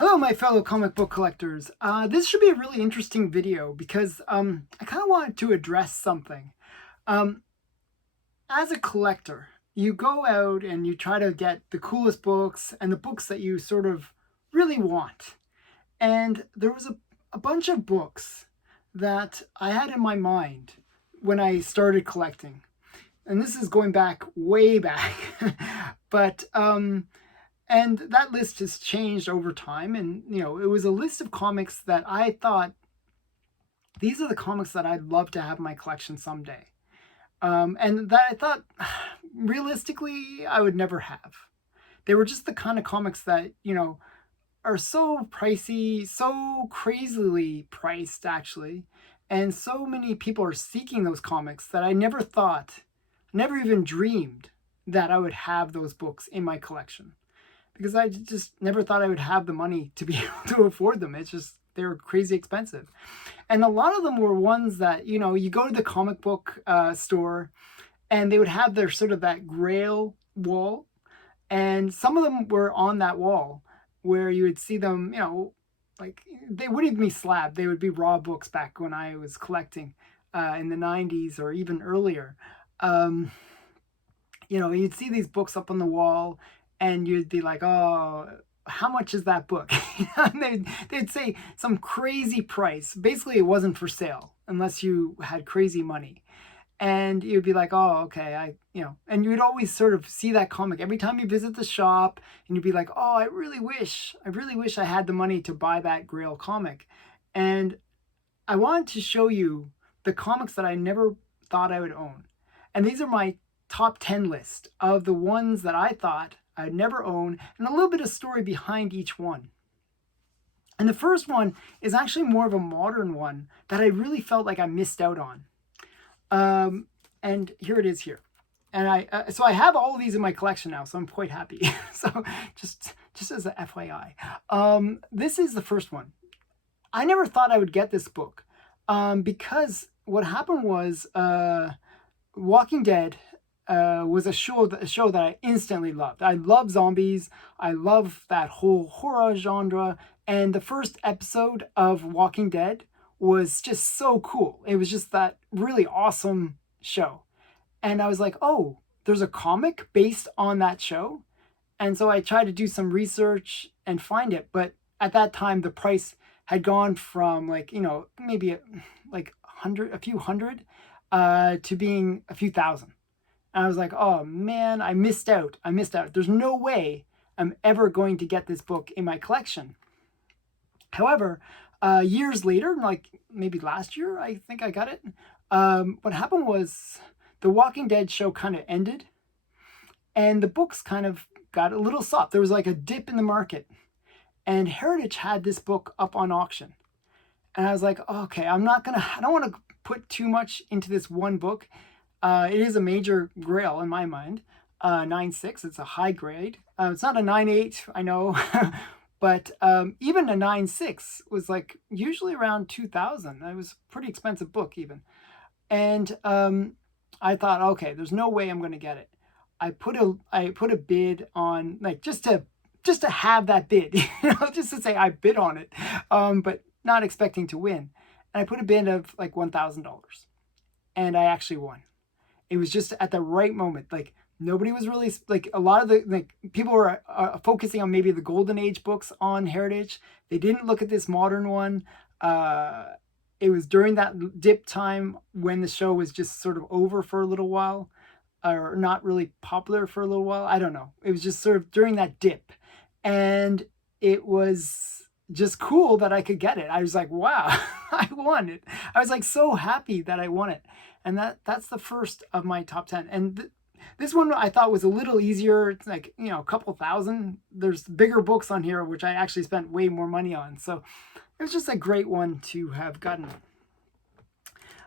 Hello, my fellow comic book collectors. This should be a really interesting video because I kind of wanted to address something. Um, as a collector, you go out and you try to get the coolest books and the books that you sort of really want. And there was a bunch of books that I had in my mind when I started collecting. And this is going back way back. but and that list has changed over time, and it was a list of comics that I thought these are the comics that I'd love to have in my collection someday, and that I thought realistically I would never have. They were just the kind of comics that are so pricey, so crazily priced actually, and so many people are seeking those comics that I never thought, never even dreamed that I would have those books in my collection, because I just never thought I would have the money to be able to afford them. It's just, they were crazy expensive. And a lot of them were ones that, you go to the comic book store and they would have their sort of that grail wall. And some of them were on that wall where you would see them, like they wouldn't be slabbed. They would be raw books back when I was collecting in the 90s or even earlier. You'd see these books up on the wall and you'd be like, oh, how much is that book? And they'd say some crazy price. Basically, it wasn't for sale unless you had crazy money. And you'd be like, oh, okay, and you'd always sort of see that comic every time you visit the shop, and you'd be like, oh, I really wish I had the money to buy that Grail comic. And I wanted to show you the comics that I never thought I would own. And these are my top 10 list of the ones that I thought I'd never own, and a little bit of story behind each one. And the first one is actually more of a modern one that I really felt like I missed out on. And here it is here. And so I have all of these in my collection now, so I'm quite happy. So just as a FYI, this is the first one. I never thought I would get this book because what happened was Walking Dead was a show that I instantly loved. I love zombies. I love that whole horror genre. And the first episode of Walking Dead was just so cool. It was just that really awesome show. And I was like, oh, there's a comic based on that show. And so I tried to do some research and find it. But at that time, the price had gone from maybe a few hundred to being a few thousand. And I was like, oh man, I missed out. There's no way I'm ever going to get this book in my collection. However, years later, like maybe last year, I think I got it. What happened was the Walking Dead show kind of ended and the books kind of got a little soft. There was like a dip in the market, and Heritage had this book up on auction. And I was like, okay, I don't want to put too much into this one book. It is a major grail in my mind. 9.6, it's a high grade. It's not a 9.8, I know. But even a 9.6 was like usually around 2,000. It was a pretty expensive book even. And I thought, okay, there's no way I'm going to get it. I put a bid on, like, just to have that bid, just to say I bid on it, but not expecting to win. And I put a bid of like $1,000, and I actually won. It was just at the right moment. Like, nobody was really, like, a lot of the people were focusing on maybe the golden age books on Heritage. They didn't look at this modern one. It was during that dip time when the show was just sort of over for a little while, or not really popular for a little while. I don't know. It was just sort of during that dip, and it was just cool that I could get it. I was like, wow, I won it. I was like so happy that I won it. And that's the first of my top 10. And this one I thought was a little easier. It's like, a couple thousand. There's bigger books on here, which I actually spent way more money on. So it was just a great one to have gotten.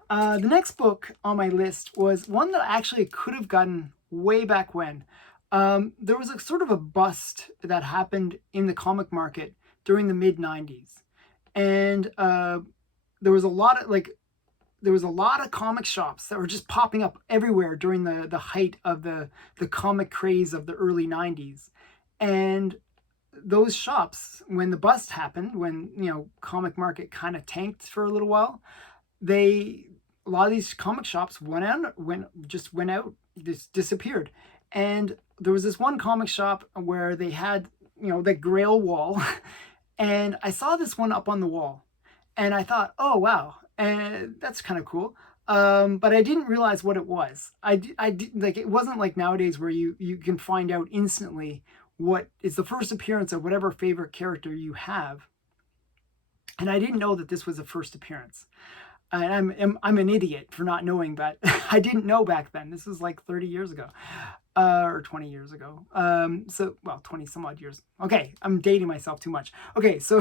The next book on my list was one that I actually could have gotten way back when. There was a sort of a bust that happened in the comic market during the mid 90s. And there was a lot of comic shops that were just popping up everywhere during the height of the comic craze of the early 90s. And those shops, when the bust happened, when, comic market kind of tanked for a little while, a lot of these comic shops went out, just disappeared. And there was this one comic shop where they had, the grail wall. And I saw this one up on the wall, and I thought, oh wow, and that's kind of cool. But I didn't realize what it was. Like, it wasn't like nowadays where you can find out instantly what is the first appearance of whatever favorite character you have. And I didn't know that this was a first appearance. And I'm an idiot for not knowing that. I didn't know back then. This was like 30 years ago, or 20 years ago. 20 some odd years. Okay, I'm dating myself too much. Okay, so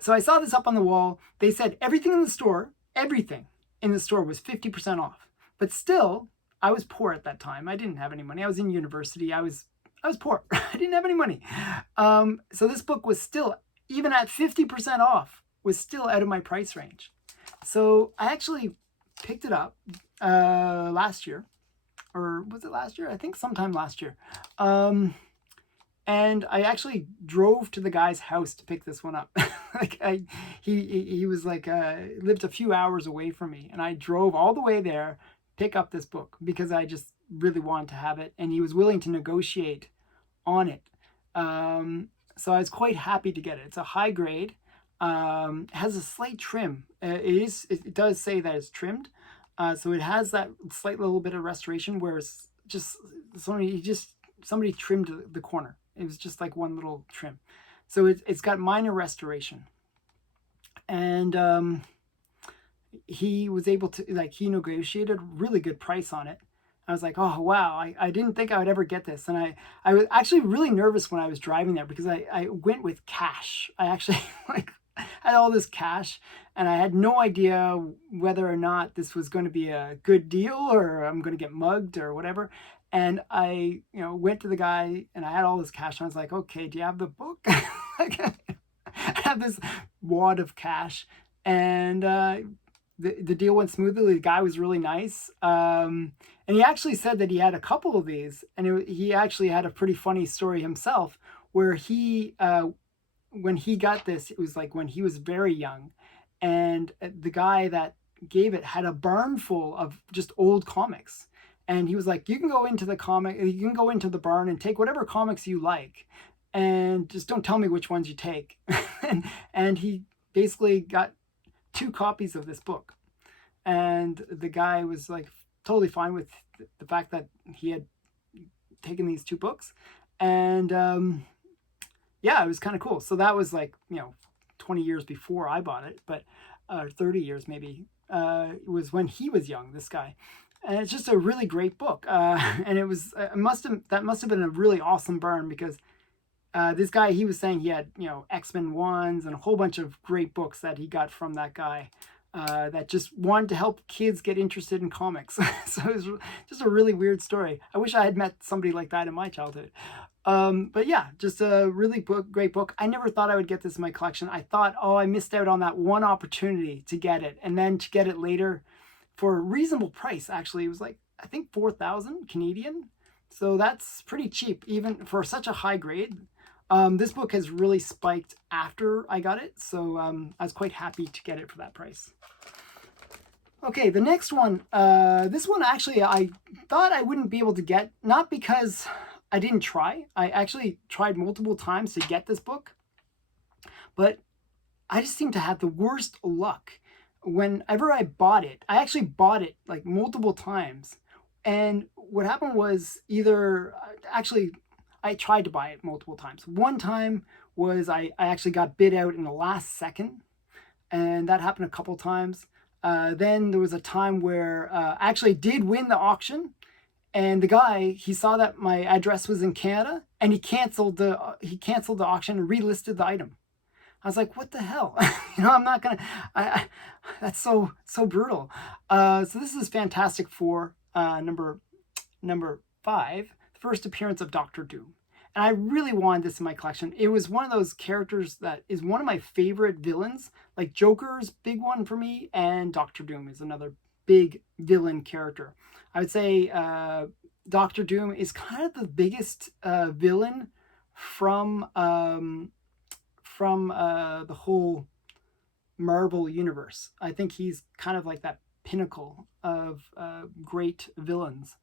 so I saw this up on the wall. They said everything in the store was 50% off. But still, I was poor at that time. I didn't have any money. I was in university. I was poor. I didn't have any money. So this book was still, even at 50% off, was still out of my price range. So I actually picked it up last year, or was it last year? I think sometime last year. And I actually drove to the guy's house to pick this one up. He was like, lived a few hours away from me, and I drove all the way there, pick up this book, because I just really wanted to have it, and he was willing to negotiate on it. So I was quite happy to get it. It's a high grade. Has a slight trim. It does say that it's trimmed. So it has that slight little bit of restoration where it's just somebody trimmed the corner. It was just like one little trim. So it's got minor restoration. And he was able to, he negotiated a really good price on it. I was like, oh, wow, I didn't think I would ever get this. And I was actually really nervous when I was driving there, because I went with cash. I actually had all this cash, and I had no idea whether or not this was going to be a good deal or I'm going to get mugged or whatever. And I, went to the guy, and I had all this cash, and I was like, okay, do you have the book? I have this wad of cash, and the deal went smoothly. The guy was really nice. And he actually said that he had a couple of these, and he actually had a pretty funny story himself, where when he got this, it was like when he was very young, and the guy that gave it had a barn full of just old comics. And he was like, you can go into the barn and take whatever comics you like, and just don't tell me which ones you take. and he basically got 2 copies of this book. And the guy was like totally fine with the fact that he had taken these 2 books. And yeah, it was kind of cool. So that was like, 20 years before I bought it, but 30 years maybe. It was when he was young, this guy. And it's just a really great book. And it was, that must have been a really awesome burn, because this guy, he was saying he had, X-Men 1s and a whole bunch of great books that he got from that guy that just wanted to help kids get interested in comics. So it was just a really weird story. I wish I had met somebody like that in my childhood. But yeah, just a really great book. I never thought I would get this in my collection. I thought, oh, I missed out on that one opportunity to get it, and then to get it later for a reasonable price. Actually, it was like, I think 4,000 Canadian. So that's pretty cheap, even for such a high grade. This book has really spiked after I got it, so I was quite happy to get it for that price. Okay, the next one, this one actually I thought I wouldn't be able to get, not because I didn't try. I actually tried multiple times to get this book, but I just seemed to have the worst luck. Whenever I bought it, I actually bought it like multiple times, and what happened was I tried to buy it multiple times. One time was I actually got bid out in the last second, and that happened a couple times. Then there was a time where I actually did win the auction, and the guy, he saw that my address was in Canada, and he canceled the auction and relisted the item. I was like, what the hell? I'm not gonna. That's so brutal. So this is Fantastic Four, number 5, the first appearance of Doctor Doom. And I really wanted this in my collection. It was one of those characters that is one of my favorite villains. Like Joker's big one for me, and Doctor Doom is another big villain character. I would say Doctor Doom is kind of the biggest villain from the whole Marvel universe. I think he's kind of like that pinnacle of great villains.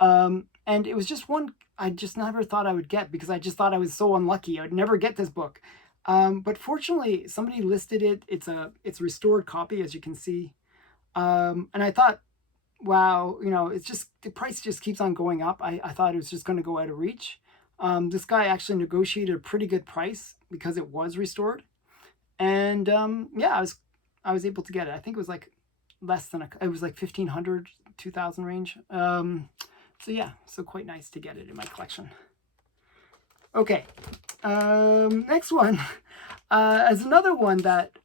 And it was just one I just never thought I would get because I just thought I was so unlucky. I would never get this book. But fortunately, somebody listed it. It's a restored copy, as you can see. And I thought, wow, it's just the price just keeps on going up. I thought it was just going to go out of reach. This guy actually negotiated a pretty good price because it was restored. And yeah, I was able to get it. I think it was like less than it was like 1,500, 2,000 range. So yeah, so quite nice to get it in my collection. Okay, next one is another one that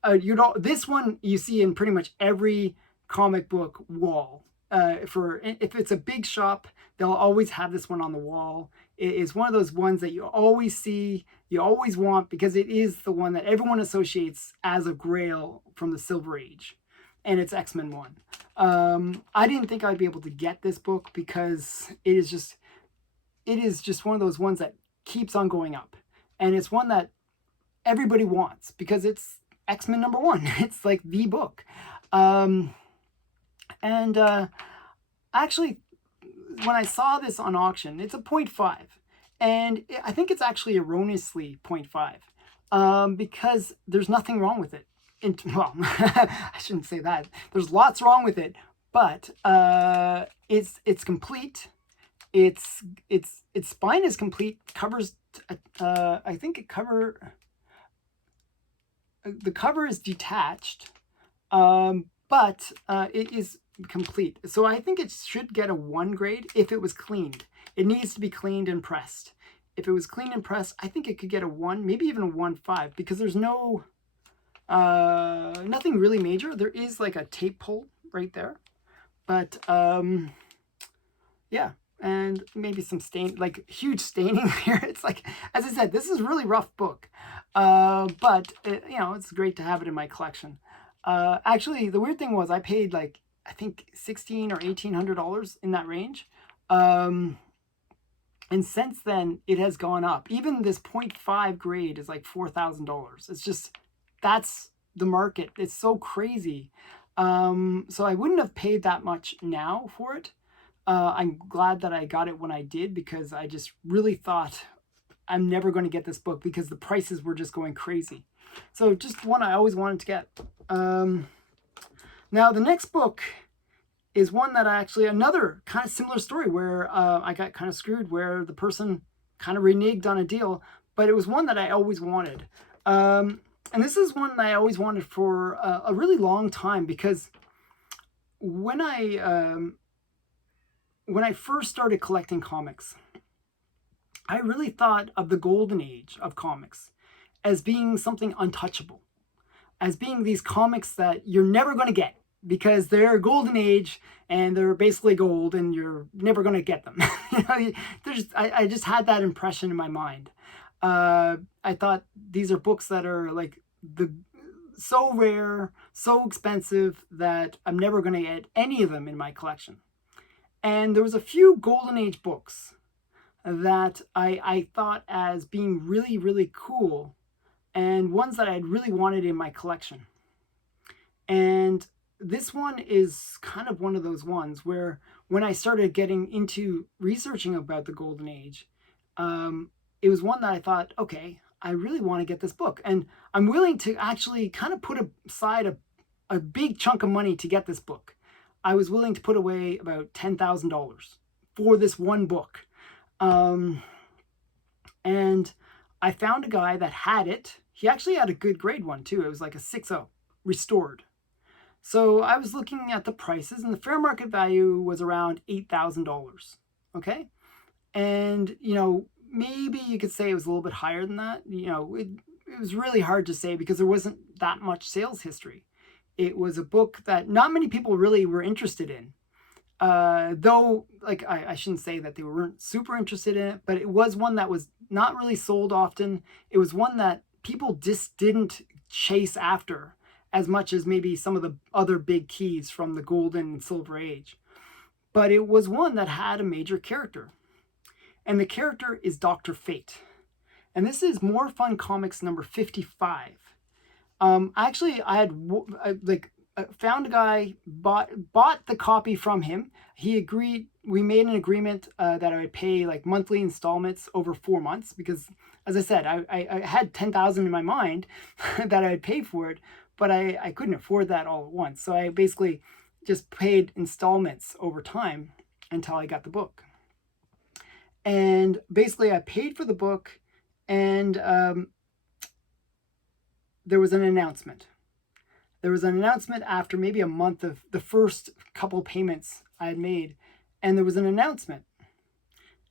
this one you see in pretty much every comic book wall. If it's a big shop, they'll always have this one on the wall. It is one of those ones that you always see, you always want, because it is the one that everyone associates as a grail from the Silver Age, and it's X-Men 1. I didn't think I'd be able to get this book because it is just one of those ones that keeps on going up, and it's one that everybody wants because it's X-Men #1. It's like the book. Actually, when I saw this on auction, it's a 0.5, and I think it's actually erroneously 0.5 because there's nothing wrong with it. Well, I shouldn't say that. There's lots wrong with it, but it's complete. Its spine is complete. Covers, I think the cover is detached, but it is complete. So I think it should get a 1 grade if it was cleaned. It needs to be cleaned and pressed. If it was cleaned and pressed, I think it could get a 1, maybe even a 1.5, because there's nothing really major. There is like a tape pull right there, but yeah, and maybe some stain, like huge staining here. It's like, as I said, this is a really rough book, but it's great to have it in my collection. Actually, the weird thing was I paid like, I think $1,600 or $1,800 in that range. And since then it has gone up. Even this 0.5 grade is like $4,000. It's just, that's the market. It's so crazy. So I wouldn't have paid that much now for it. I'm glad that I got it when I did, because I just really thought I'm never going to get this book because the prices were just going crazy. So just one I always wanted to get. Now the next book is one that another kind of similar story where I got kind of screwed, where the person kind of reneged on a deal, but it was one that I always wanted. And this is one that I always wanted for a really long time, because when I first started collecting comics, I really thought of the golden age of comics as being something untouchable, as being these comics that you're never going to get because they're golden age and they're basically gold and you're never going to get them. I just had that impression in my mind. I thought these are books that are like so rare, so expensive that I'm never going to get any of them in my collection. And there was a few golden age books that I thought as being really, really cool, and ones that I had really wanted in my collection. And this one is kind of one of those ones where when I started getting into researching about the golden age, it was one that I thought, okay, I really want to get this book, and I'm willing to actually kind of put aside a big chunk of money to get this book. I was willing to put away about $10,000 for this one book. And I found a guy that had it. He actually had a good grade one too. It was like a 6.0 restored. So I was looking at the prices, and the fair market value was around $8,000. Okay. And, maybe you could say it was a little bit higher than that. It was really hard to say because there wasn't that much sales history. It was a book that not many people really were interested in. Though, like, I shouldn't say that they weren't super interested in it, but it was one that was not really sold often. It was one that people just didn't chase after as much as maybe some of the other big keys from the Golden and Silver Age. But it was one that had a major character. And the character is Dr. Fate. And this is More Fun Comics number 55. Actually, I had found a guy, bought the copy from him. He agreed. We made an agreement that I would pay like monthly installments over 4 months because, as I said, I had 10,000 in my mind that I would pay for it, but I couldn't afford that all at once. So I basically just paid installments over time until I got the book. And basically, I paid for the book, and there was an announcement. There was an announcement after maybe a month of the first couple payments I had made, and there was an announcement.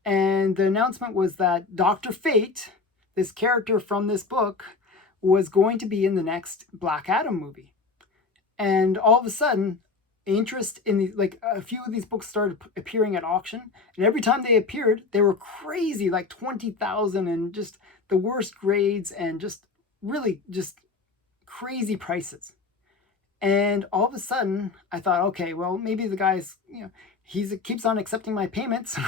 And the announcement was that Dr. Fate, this character from this book, was going to be in the next Black Adam movie. And all of a sudden, interest in the, like, a few of these books started appearing at auction, and every time they appeared, they were crazy, like 20,000 and just the worst grades and just really just crazy prices. And all of a sudden, I thought, okay, well, maybe the guy's, he keeps on accepting my payments.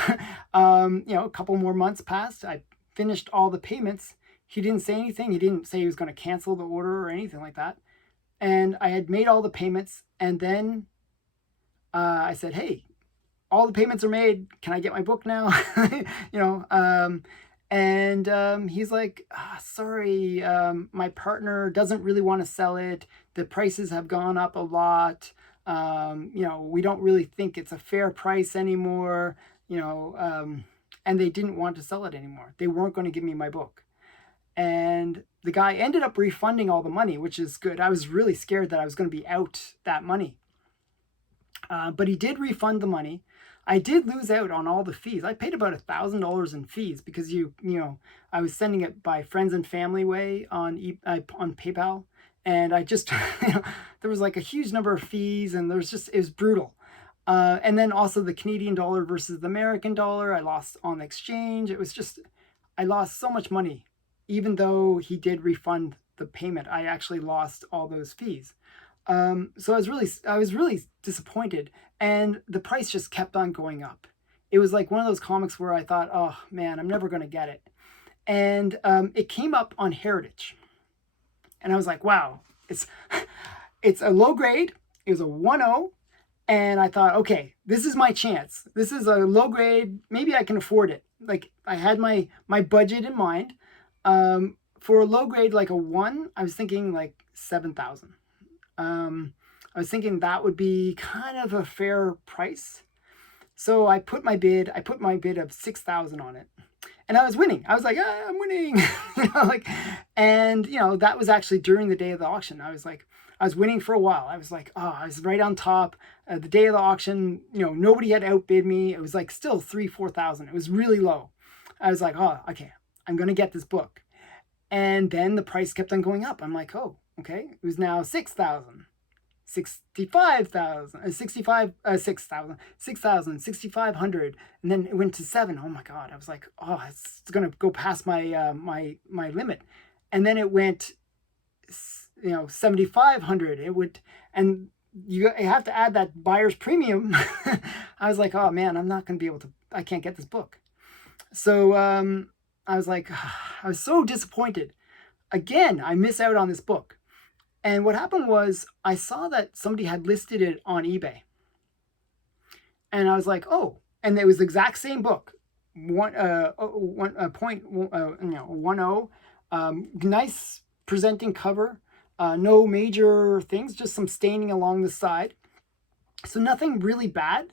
A couple more months passed. I finished all the payments. He didn't say anything. He didn't say he was going to cancel the order or anything like that. And I had made all the payments. And then I said, hey, all the payments are made. Can I get my book now? He's like, sorry, my partner doesn't really want to sell it. The prices have gone up a lot. We don't really think it's a fair price anymore, and they didn't want to sell it anymore. They weren't going to give me my book. And the guy ended up refunding all the money, which is good. I was really scared that I was going to be out that money. But he did refund the money. I did lose out on all the fees. I paid about $1,000 in fees because I was sending it by friends and family way on PayPal, and I just there was like a huge number of fees, and it was brutal. And then also the Canadian dollar versus the American dollar, I lost on the exchange. I lost so much money, even though he did refund the payment. I actually lost all those fees. So I was really disappointed, and the price just kept on going up. It was like one of those comics where I thought, oh man, I'm never going to get it. And it came up on Heritage, and I was like, wow, it's a low grade. It was a 1.0, and I thought, okay, this is my chance. This is a low grade. Maybe I can afford it. Like, I had my budget in mind. For a low grade, like a 1, I was thinking like 7,000. I was thinking that would be kind of a fair price. So I put my bid of 6,000 on it, and I was winning. I was like, I'm winning, that was actually during the day of the auction. I was winning for a while. I was like, I was right on top. The day of the auction, nobody had outbid me. It was like still 3,000-4,000. It was really low. I was like, oh, okay, I'm going to get this book. And then the price kept on going up. I'm like, oh, okay. It was now 6,000, 65,000, 6,000, 6,500, and then it went to 7. Oh my God! I was like, oh, it's gonna go past my my limit, and then it went, 7,500. It would, and you have to add that buyer's premium. I was like, oh man, I'm not gonna be able to. I can't get this book. So I was like, I was so disappointed. Again, I miss out on this book. And what happened was I saw that somebody had listed it on eBay. And I was like, oh, and it was the exact same book. 1.10, nice presenting cover, no major things, just some staining along the side. So nothing really bad,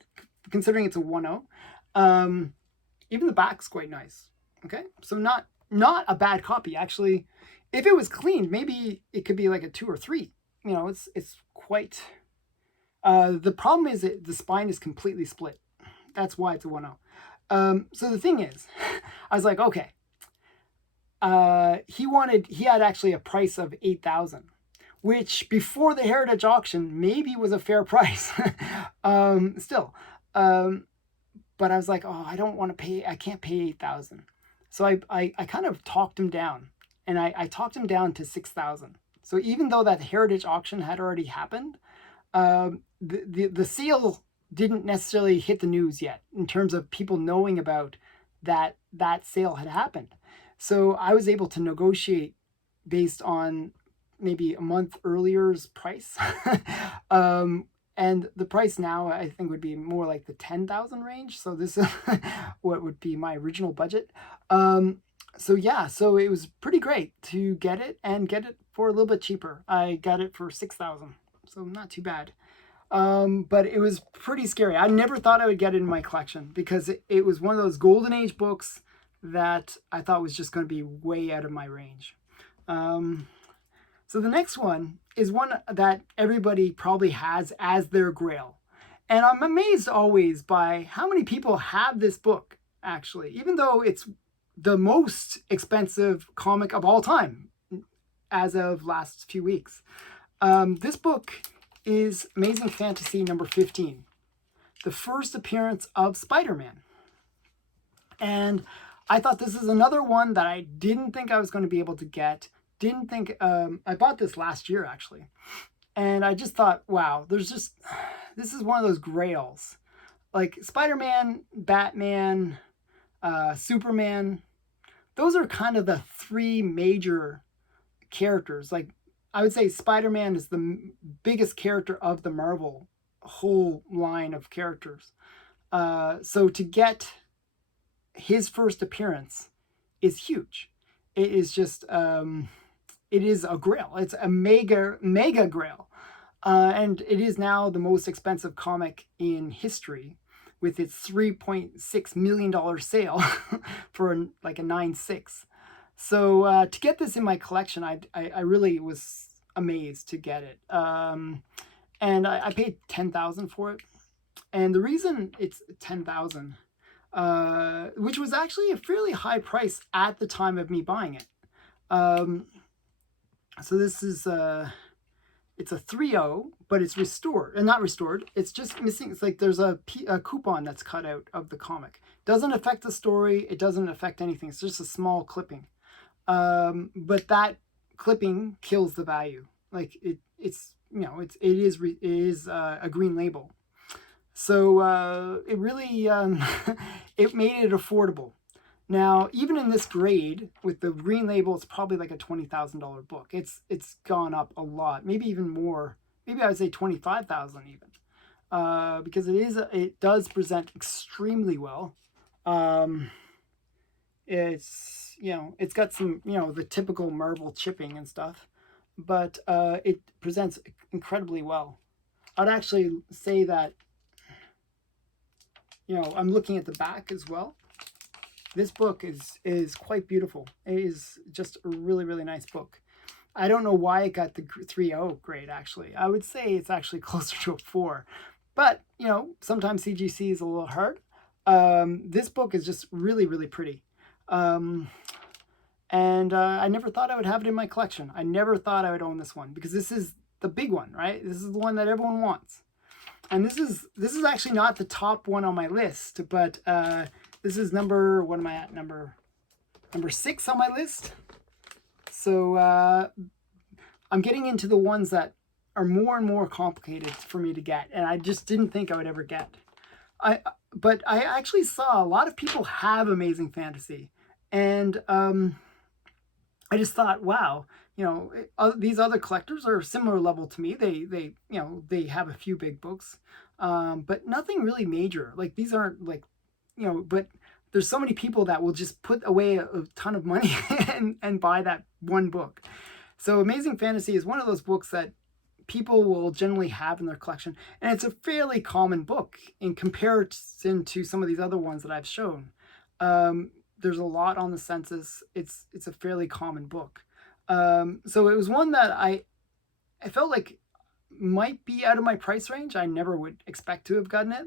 considering it's a 1.0. Even the back's quite nice. Okay, so not a bad copy, actually. If it was cleaned, maybe it could be like a 2 or 3. It's quite. The problem is that the spine is completely split. That's why it's a 1.0. So the thing is, I was like, okay. He had actually a price of 8,000, which before the Heritage auction maybe was a fair price. Still. But I was like, oh, I don't want to pay. I can't pay 8,000. So I kind of talked him down. And I talked him down to 6,000. So even though that Heritage auction had already happened, the sale didn't necessarily hit the news yet in terms of people knowing about that sale had happened. So I was able to negotiate based on maybe a month earlier's price. um, and the price now I think would be more like the 10,000 range. So this is what would be my original budget. Um, so yeah, so it was pretty great to get it and get it for a little bit cheaper. I got it for 6,000, so not too bad. But it was pretty scary. I never thought I would get it in my collection because it was one of those golden age books that I thought was just going to be way out of my range. Um, so the next one is one that everybody probably has as their grail. And I'm amazed always by how many people have this book, actually, even though it's the most expensive comic of all time as of last few weeks. This book is Amazing Fantasy number 15, the first appearance of Spider-Man. And I thought this is another one that I didn't think I was going to be able to get. Didn't think, I bought this last year actually. And I just thought, wow, this is one of those grails. Like Spider-Man, Batman, Superman, those are kind of the three major characters. Like I would say Spider-Man is the biggest character of the Marvel whole line of characters. So to get his first appearance is huge. It is just, it is a grail. It's a mega grail. And it is now the most expensive comic in history with its $3.6 million sale for like a 9.6. So to get this in my collection, I really was amazed to get it. And I paid $10,000 for it. And the reason it's $10,000, which was actually a fairly high price at the time of me buying it. So this is it's a 3.0, but it's restored, and not restored. It's just missing. It's like there's a coupon that's cut out of the comic. Doesn't affect the story. It doesn't affect anything. It's just a small clipping. But that clipping kills the value. Like it's it is a green label. So it really it made it affordable. Now, even in this grade with the green label, it's probably like a $20,000 book. It's gone up a lot, maybe even more. Maybe I would say 25,000 even, because it does present extremely well. It's it's got some the typical Marvel chipping and stuff, but it presents incredibly well. I'd actually say that I'm looking at the back as well. This book is quite beautiful. It is just a really, really nice book. I don't know why it got the 3.0 grade, actually. I would say it's actually closer to a 4. But, sometimes CGC is a little hard. This book is just really, really pretty. And I never thought I would have it in my collection. I never thought I would own this one because this is the big one, right? This is the one that everyone wants. And this is actually not the top one on my list, but this is number 6 on my list. So I'm getting into the ones that are more and more complicated for me to get, and I just didn't think I would ever get. But I actually saw a lot of people have Amazing Fantasy, and I just thought, wow, these other collectors are similar level to me. They have a few big books, but nothing really major. Like these aren't like, but there's so many people that will just put away a ton of money and buy that one book. So Amazing Fantasy is one of those books that people will generally have in their collection, and it's a fairly common book in comparison to some of these other ones that I've shown. There's a lot on the census. It's a fairly common book. So it was one that I felt like might be out of my price range. I never would expect to have gotten it,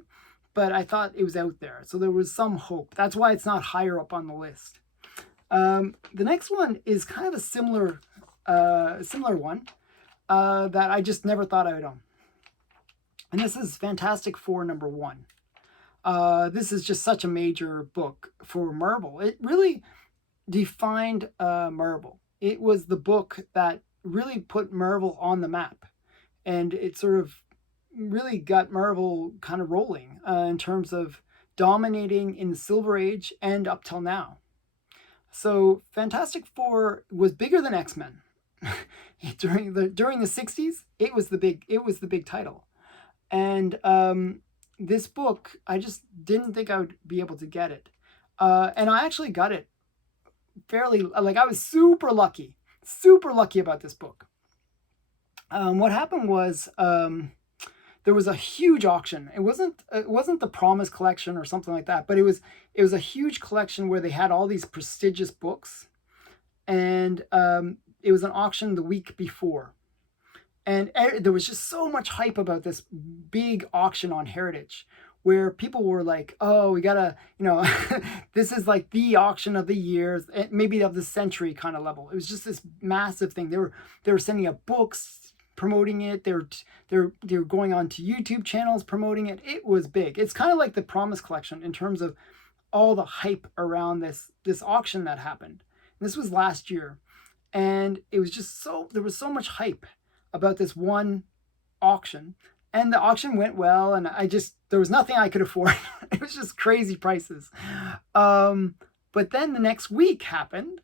but I thought it was out there. So there was some hope. That's why it's not higher up on the list. The next one is kind of a similar one that I just never thought I would own. And this is Fantastic Four number 1. This is just such a major book for Marvel. It really defined Marvel. It was the book that really put Marvel on the map. And it sort of really got Marvel kind of rolling in terms of dominating in the Silver Age and up till now. So Fantastic Four was bigger than X-Men. during the 60s, it was the big title. And this book, I just didn't think I would be able to get it. And I actually got it fairly, like, I was super lucky about this book. What happened was, there was a huge auction. It wasn't the Promise collection or something like that, but it was a huge collection where they had all these prestigious books, and it was an auction the week before, and there was just so much hype about this big auction on Heritage, where people were like, "Oh, we gotta, this is like the auction of the year, maybe of the century kind of level." It was just this massive thing. They were sending out books promoting it. They're going on to YouTube channels promoting it. It was big. It's kind of like the Promise collection in terms of all the hype around this auction that happened. And this was last year, and it was just there was so much hype about this one auction, and the auction went well, and there was nothing I could afford. It was just crazy prices. But then the next week happened,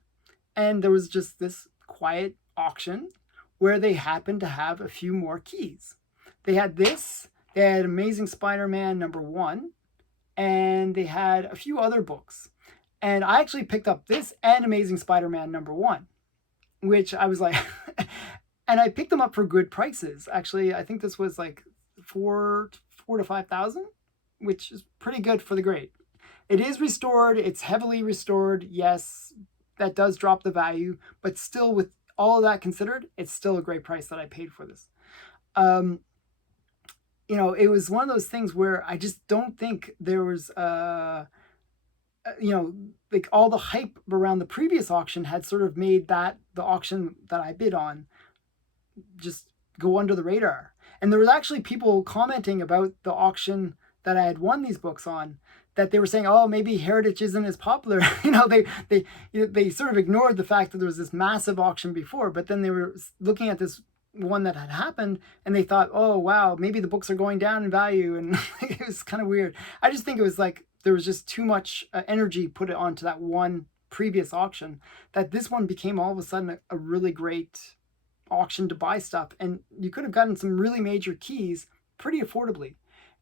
and there was just this quiet auction where they happened to have a few more keys. They had Amazing Spider-Man #1, and they had a few other books. And I actually picked up this and Amazing Spider-Man #1, which I was like, and I picked them up for good prices. Actually, I think this was like $4,000 to $5,000, which is pretty good for the grade. It is restored. It's heavily restored. Yes, that does drop the value, but still, with all of that considered, it's still a great price that I paid for this. It was one of those things where I just don't think there was, like, all the hype around the previous auction had sort of made the auction that I bid on just go under the radar. And there was actually people commenting about the auction that I had won these books on, that they were saying, "Oh, maybe Heritage isn't as popular." They sort of ignored the fact that there was this massive auction before, but then they were looking at this one that had happened, and they thought, "Oh, wow, maybe the books are going down in value." And it was kind of weird. I just think it was like there was just too much energy put onto that one previous auction, that this one became all of a sudden a really great auction to buy stuff, and you could have gotten some really major keys pretty affordably.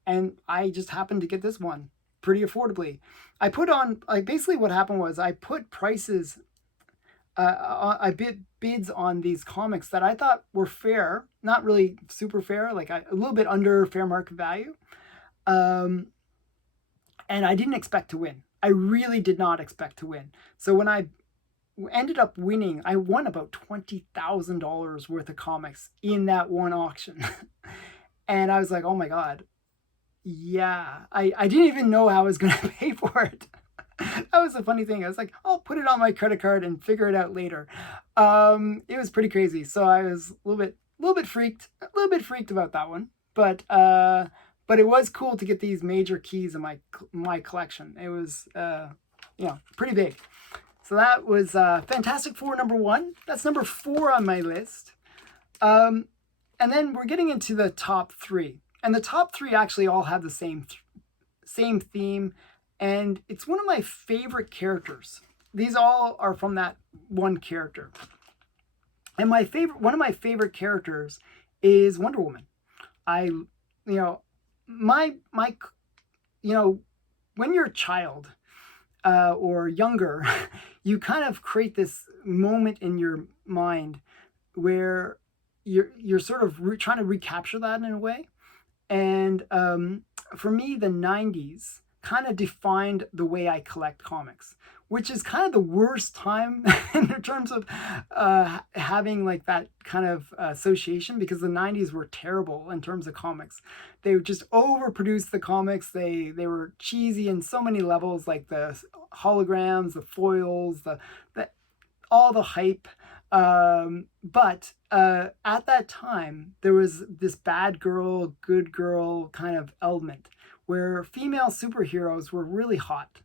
And I just happened to get this one pretty affordably. I put on, like, basically what happened was I put prices, I bids on these comics that I thought were fair, not really super fair, like a little bit under fair market value. And I didn't expect to win. I really did not expect to win. So when I ended up winning, I won about $20,000 worth of comics in that one auction. And I was like, oh my God. Yeah, I didn't even know how I was going to pay for it. That was a funny thing. I was like, I'll put it on my credit card and figure it out later. It was pretty crazy. So I was a little bit freaked about that one. But it was cool to get these major keys in my collection. It was, pretty big. So that was Fantastic Four #1. That's number 4 on my list. And then we're getting into the top 3. And the top 3 actually all have the same theme. And it's one of my favorite characters. These all are from that one character. And one of my favorite characters is Wonder Woman. When you're a child, or younger, you kind of create this moment in your mind where you're sort of trying to recapture that in a way. And for me, the 90s kind of defined the way I collect comics, which is kind of the worst time in terms of having like that kind of association, because the 90s were terrible in terms of comics. They just overproduced the comics. They were cheesy in so many levels, like the holograms, the foils, all the hype. But at that time, there was this bad girl, good girl kind of element where female superheroes were really hot.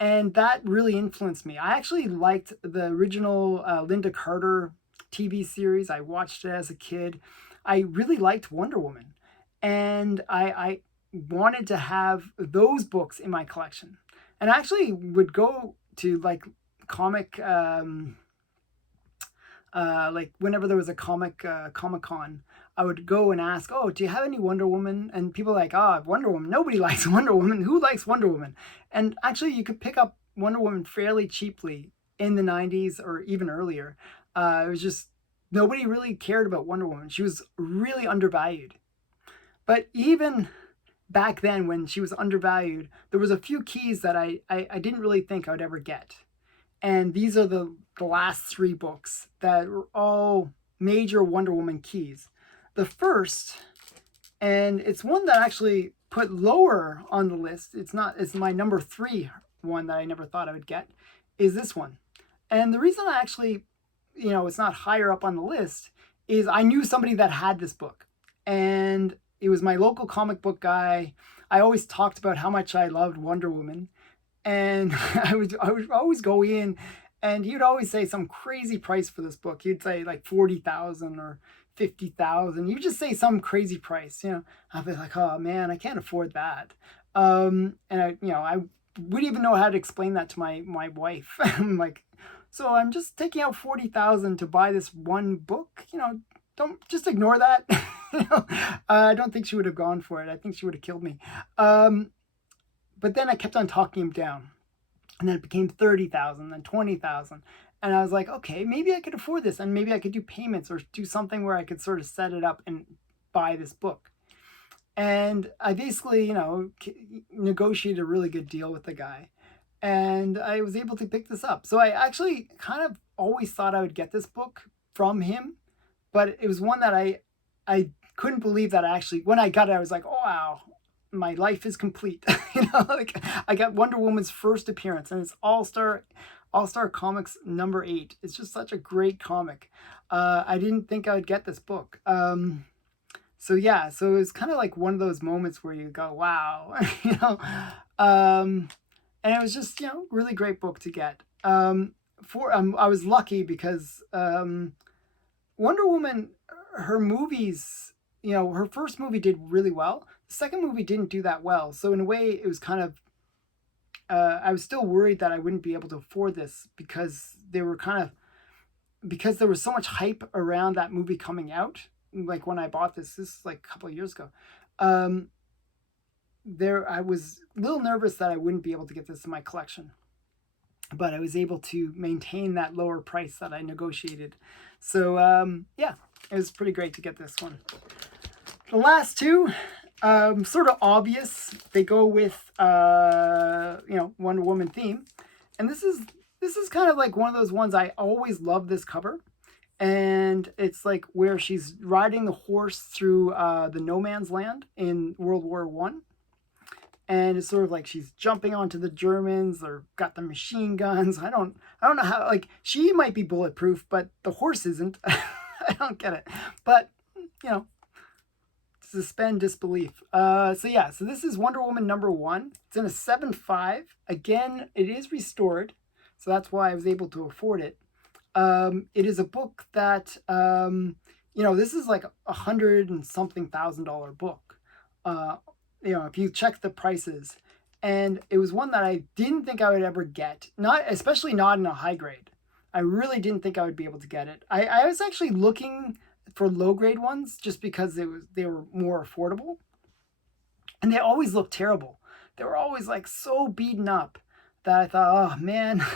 And that really influenced me. I actually liked the original Linda Carter TV series. I watched it as a kid. I really liked Wonder Woman. And I wanted to have those books in my collection. And I actually would go to like comic, like whenever there was a Comic-Con, I would go and ask, "Oh, do you have any Wonder Woman?" And people are like, "Oh, Wonder Woman. Nobody likes Wonder Woman. Who likes Wonder Woman?" And actually, you could pick up Wonder Woman fairly cheaply in the '90s or even earlier. It was just nobody really cared about Wonder Woman. She was really undervalued. But even back then, when she was undervalued, there was a few keys that I didn't really think I would ever get. And these are the last three books that were all major Wonder Woman keys. The first, and it's one that I actually put lower on the list, it's my number 3 one that I never thought I would get, is this one. And the reason I actually, it's not higher up on the list is I knew somebody that had this book. And it was my local comic book guy. I always talked about how much I loved Wonder Woman. And I would always go in, and he would always say some crazy price for this book. He'd say like 40,000 or 50,000. He'd just say some crazy price. I'd be like, oh man, I can't afford that. And I wouldn't even know how to explain that to my wife. I'm like, so I'm just taking out 40,000 to buy this one book. Don't just ignore that. I don't think she would have gone for it. I think she would have killed me. But then I kept on talking him down, and then it became 30,000, then 20,000. And I was like, okay, maybe I could afford this, and maybe I could do payments or do something where I could sort of set it up and buy this book. And I basically, negotiated a really good deal with the guy, and I was able to pick this up. So I actually kind of always thought I would get this book from him, but it was one that I couldn't believe that when I got it, I was like, oh, wow. My life is complete. Like I got Wonder Woman's first appearance, and it's All-Star Comics number 8. It's just such a great comic. I didn't think I would get this book. So it was kind of like one of those moments where you go, wow, and it was just, really great book to get. I was lucky because Wonder Woman, her movies, her first movie did really well. The second movie didn't do that well. So in a way, it was kind of, I was still worried that I wouldn't be able to afford this because there was so much hype around that movie coming out. Like when I bought this is like a couple of years ago. I was a little nervous that I wouldn't be able to get this in my collection. But I was able to maintain that lower price that I negotiated. So it was pretty great to get this one. The last two, sort of obvious. They go with Wonder Woman theme, and this is kind of like one of those ones I always love this cover, and it's like where she's riding the horse through the no man's land in World War I. And it's sort of like she's jumping onto the Germans or got the machine guns. I don't know how, like, she might be bulletproof, but the horse isn't. I don't get it. But, suspend disbelief. So this is Wonder Woman number 1. It's in a 7.5. Again, it is restored, so that's why I was able to afford it. It is a book that, this is like $100 and something thousand book. If you check the prices, and it was one that I didn't think I would ever get, especially not in a high grade. I really didn't think I would be able to get it. I was actually looking for low grade ones just because they were more affordable, and they always looked terrible. They were always like so beaten up that I thought, oh man,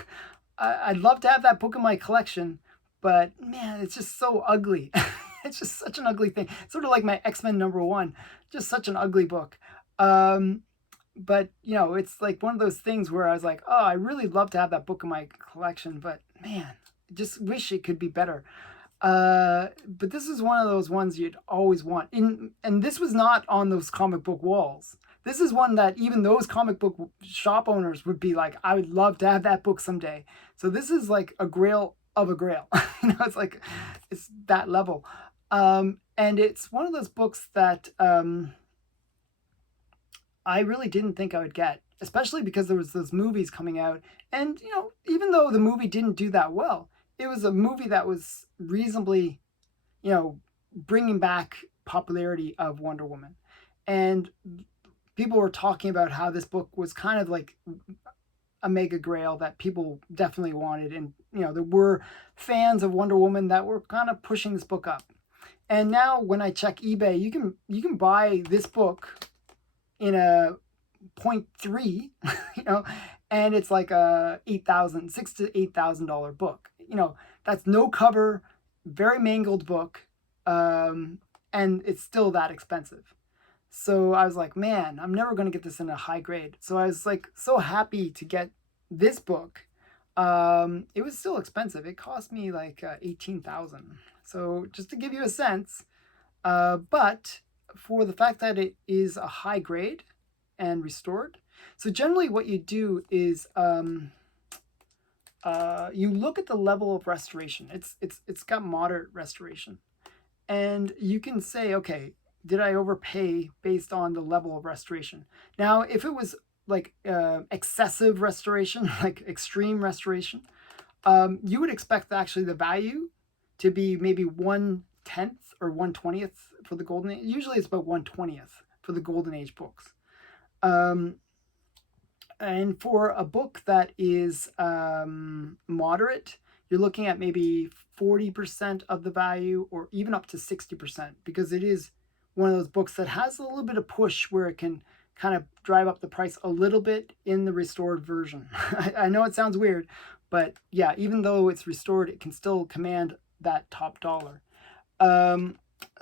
I'd love to have that book in my collection, but man, it's just so ugly. It's just such an ugly thing. Sort of like my X-Men number 1, just such an ugly book. But it's like one of those things where I was like, oh, I really love to have that book in my collection, but man, I just wish it could be better. But this is one of those ones you'd always want. And this was not on those comic book walls. This is one that even those comic book shop owners would be like, I would love to have that book someday. So this is like a grail of a grail. It's like, it's that level. And it's one of those books that I really didn't think I would get, especially because there was those movies coming out. And, even though the movie didn't do that well, it was a movie that was reasonably, bringing back popularity of Wonder Woman. And people were talking about how this book was kind of like a mega grail that people definitely wanted, and there were fans of Wonder Woman that were kind of pushing this book up. And now when I check eBay, you can buy this book in a 0.3, and it's like a $6,000 to $8,000 book. That's no cover, very mangled book, and it's still that expensive. So I was like, man, I'm never going to get this in a high grade. So I was like so happy to get this book. It was still expensive. It cost me like 18,000. So just to give you a sense, but for the fact that it is a high grade and restored. So generally what you do is you look at the level of restoration. It's got moderate restoration. And you can say, okay, did I overpay based on the level of restoration? Now, if it was like excessive restoration, like extreme restoration, you would expect actually the value to be maybe 1/10 or 1/20 for the Golden Age. Usually it's about 1/20 for the Golden Age books. And for a book that is moderate, you're looking at maybe 40% of the value, or even up to 60%, because it is one of those books that has a little bit of push where it can kind of drive up the price a little bit in the restored version. I know it sounds weird, but yeah, even though it's restored, it can still command that top dollar.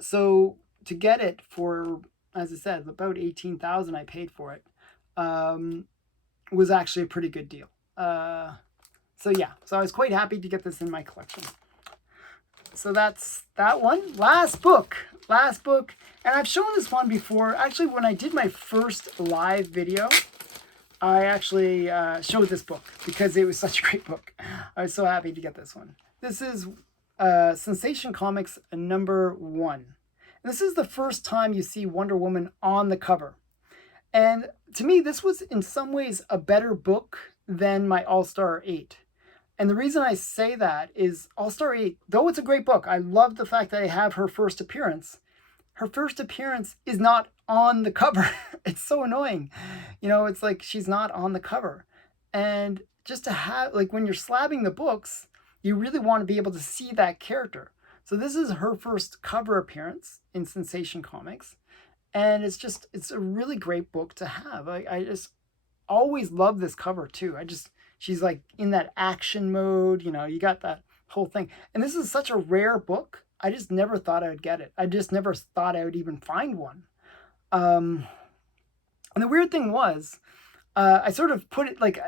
So to get it for, as I said, about 18,000 I paid for it, was actually a pretty good deal. So yeah, so I was quite happy to get this in my collection. So that's that one. Last book. And I've shown this one before. Actually, when I did my first live video, I actually showed this book because it was such a great book. I was so happy to get this one. This is Sensation Comics #1. This is the first time you see Wonder Woman on the cover. And to me, this was in some ways a better book than my All-Star 8. And the reason I say that is All-Star 8, though it's a great book, I love the fact that I have her first appearance. Her first appearance is not on the cover. It's so annoying. It's like she's not on the cover. And just to have, like, when you're slabbing the books, you really want to be able to see that character. So this is her first cover appearance in Sensation Comics. And it's a really great book to have. I just always love this cover too. She's like in that action mode, you got that whole thing. And this is such a rare book. I just never thought I would get it. I just never thought I would even find one. And the weird thing was, I sort of put it like,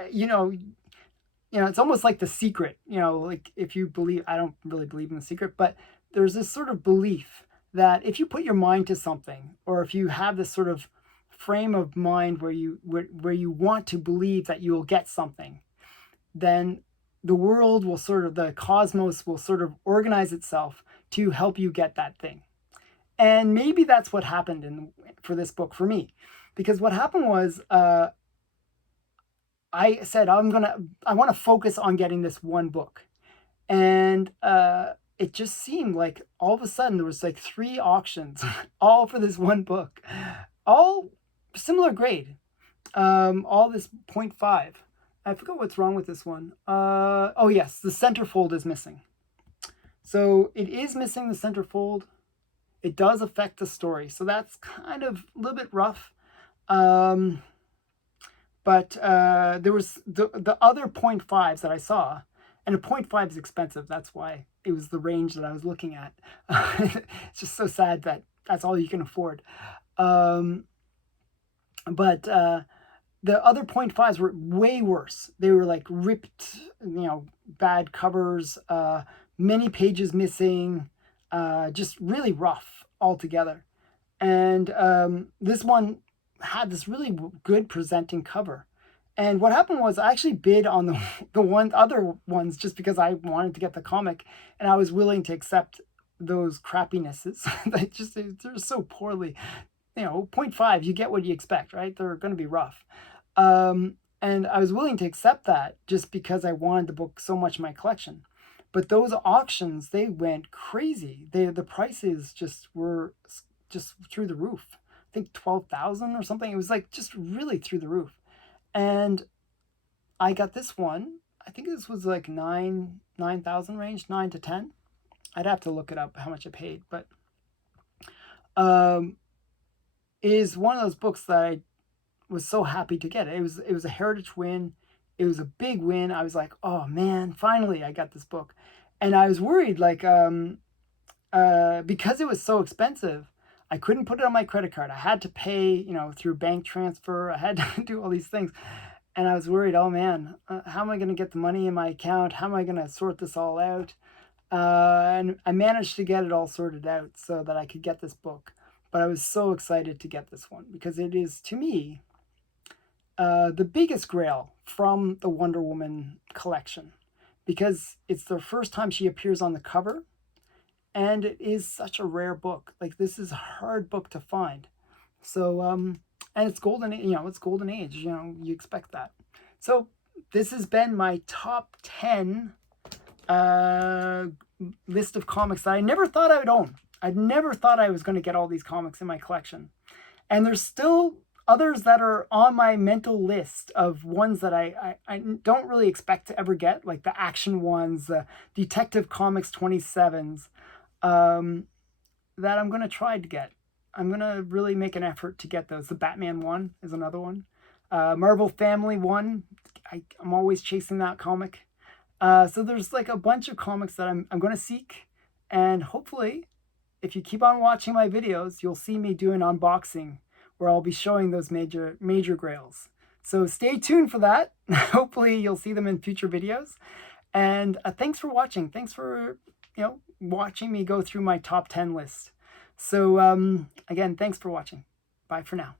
it's almost like The Secret, like if you believe, I don't really believe in The Secret, but there's this sort of belief that if you put your mind to something, or if you have this sort of frame of mind where you want to believe that you will get something, then the world will the cosmos will sort of organize itself to help you get that thing. And maybe that's what happened for this book for me, because what happened was I said I want to focus on getting this one book, and it just seemed like all of a sudden there was like 3 auctions, all for this one book, all similar grade, all this 0.5. I forgot what's wrong with this one. Oh yes, the centerfold is missing. So it is missing the centerfold. It does affect the story, so that's kind of a little bit rough. But there was the other 0.5s that I saw, and a 0.5 is expensive. That's why it was the range that I was looking at. It's just so sad that that's all you can afford. But the other 0.5s were way worse. They were like ripped, bad covers, many pages missing, just really rough altogether. And this one had this really good presenting cover. And what happened was I actually bid on the other ones just because I wanted to get the comic, and I was willing to accept those crappinesses. They're so poorly, 0.5, you get what you expect, right? They're going to be rough. And I was willing to accept that just because I wanted the book so much in my collection. But those auctions, they went crazy. The prices were just through the roof. I think 12,000 or something. It was like just really through the roof. And I got this one. I think this was like 9,000 range, 9 to 10. I'd have to look it up how much I paid, but is one of those books that I was so happy to get. It was a heritage win. It was a big win. I was like, oh man, finally I got this book. And I was worried, like, because it was so expensive, I couldn't put it on my credit card. I had to pay, you know, through bank transfer. I had to do all these things. And I was worried, oh man, how am I going to get the money in my account? How am I going to sort this all out? And I managed to get it all sorted out so that I could get this book. But I was so excited to get this one because it is, to me, the biggest grail from the Wonder Woman collection, because it's the first time she appears on the cover, and it is such a rare book. Like, this is a hard book to find. So, and it's golden, you know, it's golden age, you know, you expect that. So this has been my top 10 list of comics that I never thought I would own. I never thought I was going to get all these comics in my collection. And there's still others that are on my mental list of ones that I don't really expect to ever get, like the action ones, the Detective Comics 27s, that I'm going to try to get. I'm going to really make an effort to get those. The Batman one is another one. Marvel Family one, I'm always chasing that comic. So there's like a bunch of comics that I'm going to seek. And hopefully, if you keep on watching my videos, you'll see me do an unboxing where I'll be showing those major grails. So stay tuned for that. Hopefully you'll see them in future videos. And thanks for watching. Thanks for, you know, watching me go through my top 10 list. So again, thanks for watching. Bye for now.